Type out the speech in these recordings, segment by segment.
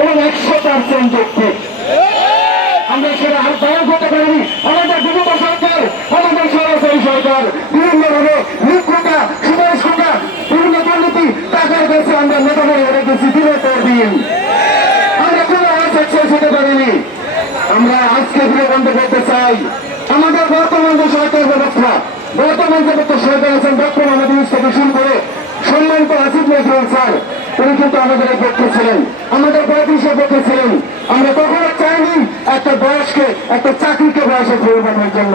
এবং একশো পার্সেন্ট যৌক্তিক আমরা সেটা আর দাঁড় করতে পারিনি। আমাদের বিগত সরকার, আমাদের সরাসরি সরকার, বিভিন্নভাবে লুকুটা সুপারিশ কোটা বিভিন্ন দুর্নীতি টাকার কাছে আমরা নেতাদের রেখেছি, দিনের পর দিন। আমরা কোনো সাকসেস হতে পারিনি। আমরা আজকে ফিরে বন্ধ করতে চাই, আমাদের বর্তমান যে সরকার ব্যবস্থা, বর্তমান যে সরকার আছেন, ডক্টর আমাদের থেকে শুরু করে সম্মানিত আসিফ নজরুল স্যার উনি কিন্তু আমাদের পক্ষে ছিলেন। আমাদের পঁয়ত্রিশের পক্ষে ছিলেন। আমরা কখনো চাইনি একটা বয়সকে, একটা চাকরিকে বয়সে পরিবর্তনের জন্য।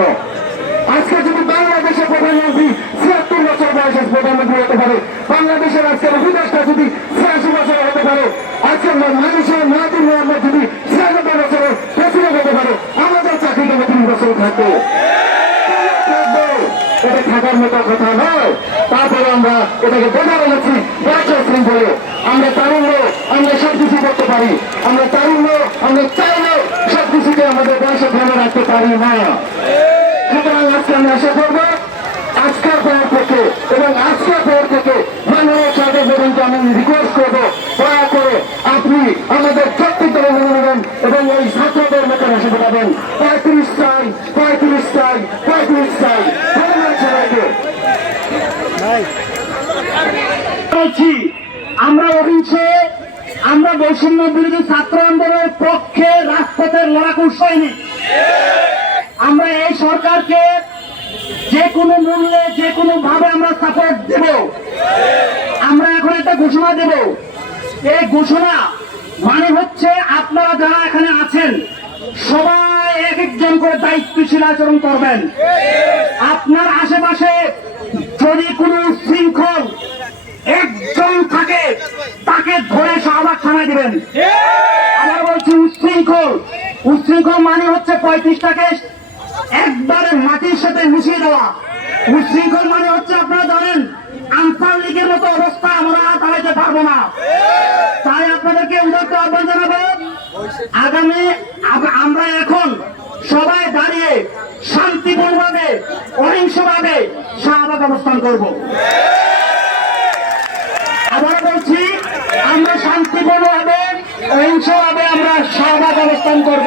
আজকে যদি বাংলাদেশের প্রধানমন্ত্রী ছিয়াত্তর বছর বয়সে প্রধানমন্ত্রী হতে পারে, বাংলাদেশের আজকের বিদেশটা যদি ছিয়াশি বছর হতে পারে আজকের মানুষের নাতি মোহাম্মদ যদি ছিয়ানব্বই বছরের প্রেসিডেন্ট হতে পারে, আমাদের চাকরি কেন তিন বছর থাকবে। এটা থাকার মতো কথা নয়। তারপরে আমরা এটাকে দেখা বলেছি ব্যবসা শৃঙ্খলে আমরা তারুণ্য আমরা সব কিছু করতে পারি। আমরা তারুণ্য আমরা চাইলেও সব কিছুকে আমাদের বয়সে ধরে রাখতে পারি না। সুতরাং আজকে আমি আশা করব আজকের পর থেকে এবং আজকের পর থেকে মাননীয় সরকার পর্যন্ত আমি রিকোয়েস্ট করব দয়া করে আপনি আমাদের প্রত্যেক দলের মনোনয়ন এবং ওই ছাত্রদের মতো এসে পাবেন পঁয়ত্রিশ চাই পঁয়ত্রিশ চাই পঁয়ত্রিশ চাই। ধন্যবাদ সবাইকে। আমরা অহিংস আমরা বৈষম্য বিরোধী ছাত্র আন্দোলনের পক্ষে রাজপথের লড়াকু সৈনিক। আমরা এই সরকারকে যে কোনো মূল্যে, যে কোনো ভাবে আমরা সাপোর্ট দেব। আমরা এখন একটা ঘোষণা দেব। এই ঘোষণা মানে হচ্ছে আপনারা যারা এখানে আছেন, সবাই এক একজন করে দায়িত্বশীল আচরণ করবেন। আপনার আশেপাশে যদি কোনো শৃঙ্খল একজন থাকে, তাকে ধরে শাহবাগ থানায় দিবেন। আবার বলছি উশৃঙ্খল উচ্ছৃঙ্খল মানে হচ্ছে পঁয়ত্রিশটাকে একবারে মাটির সাথে মিশিয়ে দেওয়া। উশৃঙ্খল মানে হচ্ছে, আপনারা জানেন আনসার লীগের মতো অবস্থা, আমরা দাঁড়াইতে পারব না। তাই আপনাদেরকে উদাত্ত আহ্বান জানাব, আগামী আমরা এখন সবাই দাঁড়িয়ে শান্তিপূর্ণভাবে, অহিংসভাবে শাহবাগ অবস্থান করব আবার বলছি আমরা শান্তিপূর্ণভাবে অহিংসভাবে আমরা শাহবাগ অবস্থান করব।